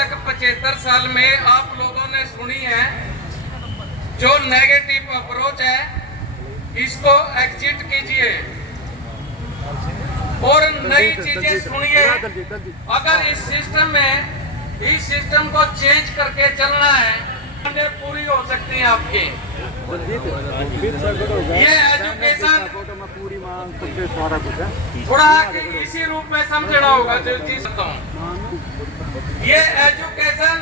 तक 75 साल में आप लोगों ने सुनी है, जो नेगेटिव अप्रोच है इसको एग्जिट कीजिए और नई चीजें सुनिए। अगर इस सिस्टम को चेंज करके चलना है, पूरी हो सकती है आपकी। ये एजुकेशन थोड़ा इसी रूप में समझना होगा जो चीज ये education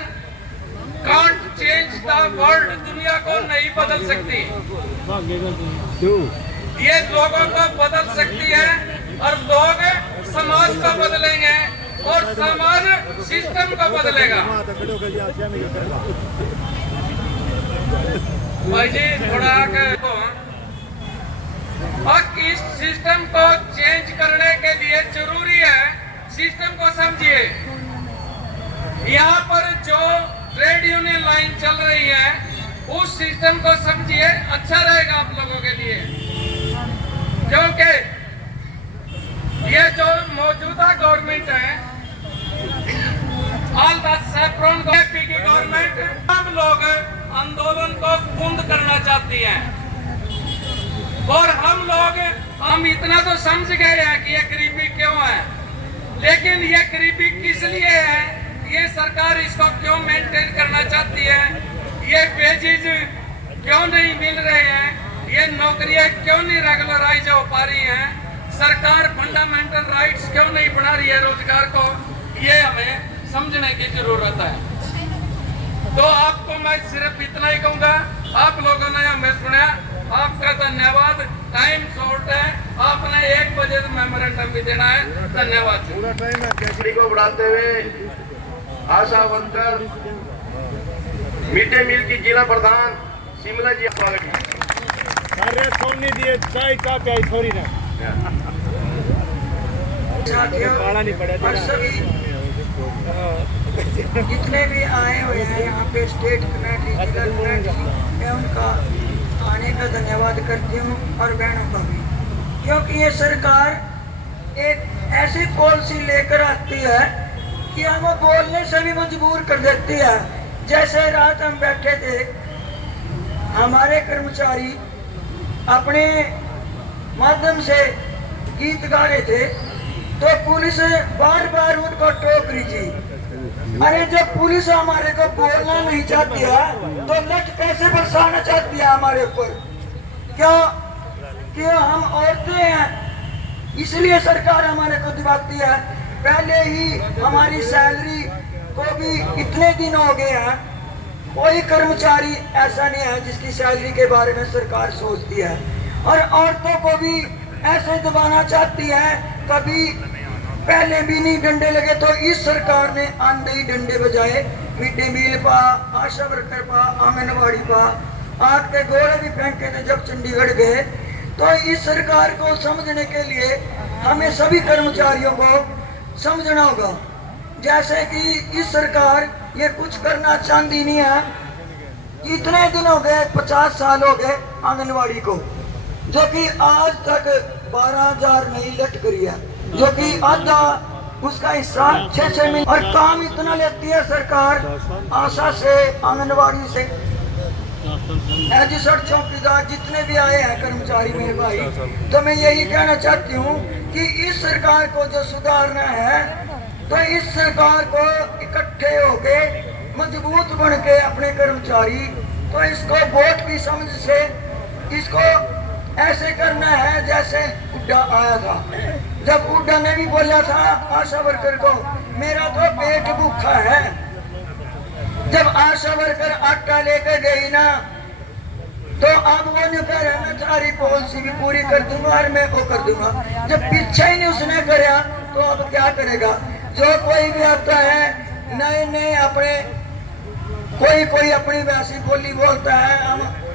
can't change the world, दुनिया को नहीं बदल सकती, ये लोगों को बदल सकती है और लोग समाज को बदलेंगे और समाज सिस्टम को बदलेगा। भाई जी थोड़ा इस सिस्टम को चेंज करने के लिए जरूरी है, सिस्टम को समझिए। यहाँ पर जो ट्रेड यूनियन लाइन चल रही है उस सिस्टम को समझिए, अच्छा रहेगा आप लोगों के लिए। क्योंकि ये जो मौजूदा गवर्नमेंट है, ऑल द सैफ्रॉन की गवर्नमेंट, सब लोग आंदोलन को बंद करना चाहती हैं और हम इतना तो समझ गए हैं कि ये गरीबी क्यों है, लेकिन ये गरीबी किस लिए है, ये सरकार इसको क्यों मेंटेन करना चाहती है, ये वेजेज क्यों नहीं मिल रहे हैं, ये नौकरियां क्यों नहीं रेगुलराइज हो पा रही हैं, सरकार फंडामेंटल राइट्स क्यों नहीं बना रही है रोजगार को, ये हमें समझने की जरूरत है। तो आपको मैं सिर्फ इतना ही कहूंगा, आप लोगों ने हमें सुना, आपका धन्यवाद। टाइम शॉर्ट है, आपने 1 बजे मेमोरेंडम भी देना है। धन्यवाद। पूरा टाइम है को बढ़ाते हुए आशा वर्कर मिड डे मील की जिला प्रधान शिमला जी नहीं दिए चाय का प्याई थोड़ी ना जितने भी आए हुए हैं यहाँ पे स्टेट कमेटी, जिला कमेटी, मैं उनका आने का धन्यवाद करती हूँ और बहनों का भी, क्योंकि ये सरकार एक ऐसी पॉलिसी लेकर आती है कि हमें बोलने से भी मजबूर कर देती है। जैसे रात हम बैठे थे, हमारे कर्मचारी अपने माध्यम से गीत गा रहे थे, तो पुलिस बार बार उनको टोक रही थी। अरे जब पुलिस हमारे को बोलना नहीं चाहती है तो लठ कैसे बरसाना चाहती है हमारे ऊपर? क्यों हम औरतें हैं, इसलिए सरकार हमारे को दिवाती है। पहले ही हमारी सैलरी को भी इतने दिन हो गए हैं, कोई कर्मचारी ऐसा नहीं है जिसकी सैलरी के बारे में सरकार सोचती है, और औरतों को भी ऐसे दबाना चाहती है। कभी पहले भी नहीं डंडे लगे तो इस सरकार ने आंधे ही डंडे बजाए, मिड डे मील पा, आशा वर्कर पा, आंगनबाड़ी पा, आग के गोले भी फेंके थे जब चंडीगढ़ गए। तो इस सरकार को समझने के लिए हमें सभी कर्मचारियों को समझना होगा। जैसे कि इस सरकार ये कुछ करना चाहती नहीं है। इतने दिन हो गए, 50 साल हो गए आंगनबाड़ी को, जो कि आज तक 12,000 नहीं लट करी है, जो कि आधा उसका हिस्सा 6 मिल, और काम इतना लेती है सरकार आशा से, आंगनबाड़ी से, एजिसट चौकीदार जितने भी आए हैं कर्मचारी मेरे भाई। तो मैं यही कहना चाहती हूँ कि इस सरकार को जो सुधारना है, तो इस सरकार को इकट्ठे होके मजबूत बन के अपने कर्मचारी, तो इसको वोट की समझ से इसको ऐसे करना है जैसे हुड्डा आया था। जब हुड्डा ने भी बोला था आशा वर्कर को, मेरा तो पेट भूखा है, जब आशा वर्कर आटा लेकर गई ना, तो अब वो नहीं कह रहा मैं सारी पॉलिसी भी पूरी कर दूंगा और मैं वो कर दूंगा। जब पीछे ही नहीं उसने कराया तो अब क्या करेगा? जो कोई भी आता है नए अपने कोई अपनी वैसी बोली बोलता है,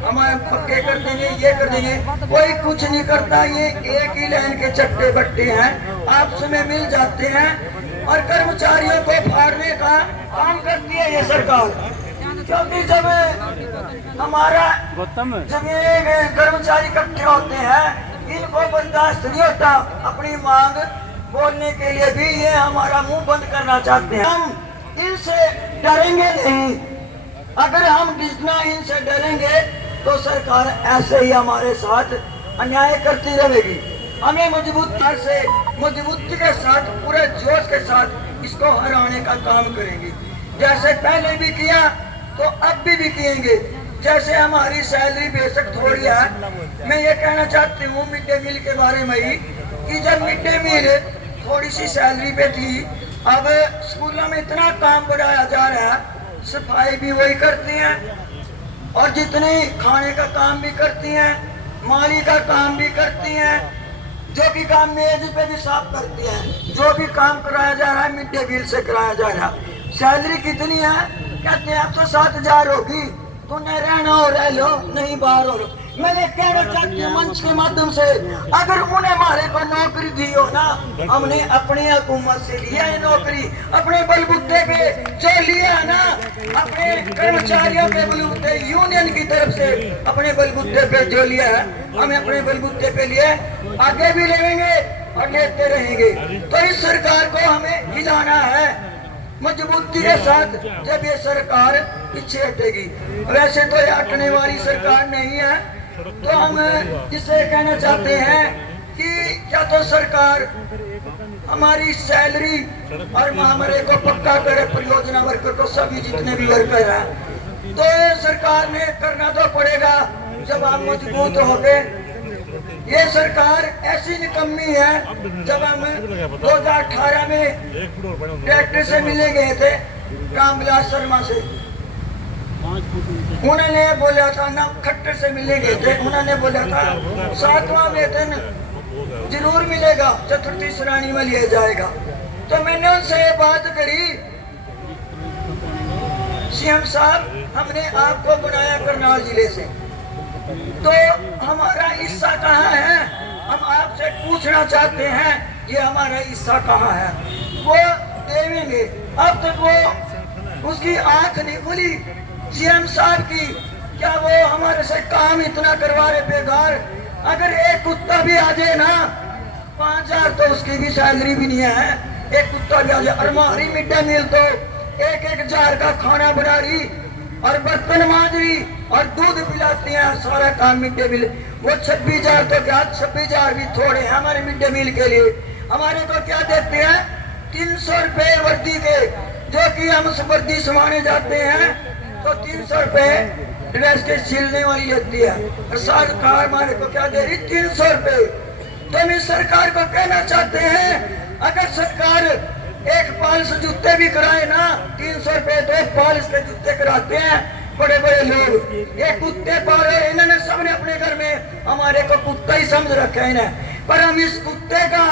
हम पक्के कर देंगे, ये कर देंगे, कोई कुछ नहीं करता। ये एक ही लाइन के चट्टे बट्टे हैं, आपस में मिल जाते हैं और कर्मचारियों को फाड़ने का काम करती है ये सरकार। क्योंकि जब हमारा जब ये कर्मचारी इकट्ठे होते हैं, इनको बर्दाश्त नहीं होता अपनी मांग बोलने के लिए भी, ये हमारा मुंह बंद करना चाहते हैं। हम इनसे डरेंगे नहीं। अगर हम जितना इनसे डरेंगे तो सरकार ऐसे ही हमारे साथ अन्याय करती रहेगी। हमें मजबूती के साथ पूरे जोश के साथ इसको हराने का काम करेंगे, जैसे पहले भी किया तो अब भी किएंगे। जैसे हमारी सैलरी बेशक थोड़ी है, मैं ये कहना चाहती हूँ मिड डे मील के बारे में ही कि जब मिड डे मील थोड़ी सी सैलरी पे थी, अब स्कूलों में इतना काम बढ़ाया जा रहा है, सफाई भी वही करती हैं और जितने खाने का काम भी करती हैं, माली का काम भी करती हैं, जो भी काम मेज पे भी साफ करती हैं। जो भी काम कराया जा रहा है मिड डे मील से कराया जा रहा है। सैलरी कितनी है? कहते हैं अब तो 7,000 होगी, तूने रहना हो रह लो, नहीं बाहर हो लो। मैं ये कहना चाहती हूँ मंच के माध्यम से, अगर उन्हें हमारे को नौकरी दी हो ना, हमने अपनी हुकूमत से लिया है नौकरी, अपने बलबूते पे जो लिया है ना, अपने कर्मचारियों के बलबूते, यूनियन की तरफ से अपने बलबूते पे जो लिया है, हमें अपने बलबूते पे लिया है, आगे भी लेंगे और लेते रहेंगे। तो इस सरकार को हमें हिलाना है मजबूती के साथ, जब ये सरकार पीछे हटेगी। वैसे तो ये हटने वाली सरकार नहीं है, तो हम इसे कहना चाहते हैं कि क्या तो सरकार हमारी सैलरी और महामरे को पक्का करे, परियोजना वर्कर को, सभी जितने भी वर्कर हैं, तो सरकार ने करना तो पड़ेगा जब हम मजबूत हो गए। ये सरकार ऐसी निकम्मी है, जब हम 2018 में ट्रैक्टर से मिले गए थे रामविलास शर्मा से, उन्होंने बोला था ना, खट्टर से मिले गए थे, उन्होंने बोला था 7वां वेतन जरूर मिलेगा, चतुर्थी श्रेणी में लिया जाएगा। तो मैंने उनसे ये बात करी, सीएम साहब हमने आपको बनाया करनाल जिले से, तो हमारा हिस्सा कहाँ है? हम आपसे पूछना चाहते हैं ये हमारा हिस्सा कहाँ है? वो देवेंगे। अब तक वो उसकी आंख नहीं खुली सीएम साहब की, क्या वो हमारे से काम इतना करवा रहे बेकार? अगर एक कुत्ता भी आ जाए ना, 5,000 तो उसकी भी सैलरी भी नहीं है, एक कुत्ता भी आ जाए। और हमारी मिड डे मील तो 1-1 जार का खाना बना रही और बर्तन मांज रही और दूध पिलाती हैं, सारा काम मिड डे मील। वो 26,000 तो क्या, 26,000 भी थोड़े हैं हमारे मिड डे मील के लिए। हमारे को क्या देते हैं? 300 रुपए वर्दी के, जो कि हम वर्दी समाने जाते हैं तो 300 रुपए ड्रेस के सिलने वाली लेती है, और सरकार हमारे को क्या दे रही? 300 रुपए। तो हम इस सरकार को कहना चाहते हैं, अगर सरकार एक पालिश जूते भी कराए ना, 300 रुपए तो एक पालिश के जूते कराते हैं बड़े बड़े लोग। एक कुत्ते पाले इन्होंने, सबने अपने घर में हमारे को कुत्ता ही समझ रखा है इन्हें, पर हम इस कुत्ते का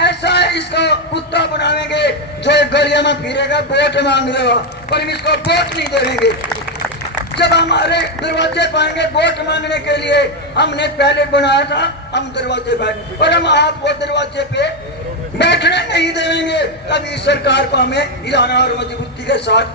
ऐसा इसको कुत्ता बनाएंगे जो एक गलिया में फिरेगा, वोट मांग लेगा, पर हम इसको वोट नहीं देंगे। जब हमारे दरवाजे पाएंगे वोट मांगने के लिए, हमने पहले बनाया था हम दरवाजे पे, पर हम आपको दरवाजे पे बैठने नहीं देंगे। कभी सरकार को हमें हिलाना और मजबूती के साथ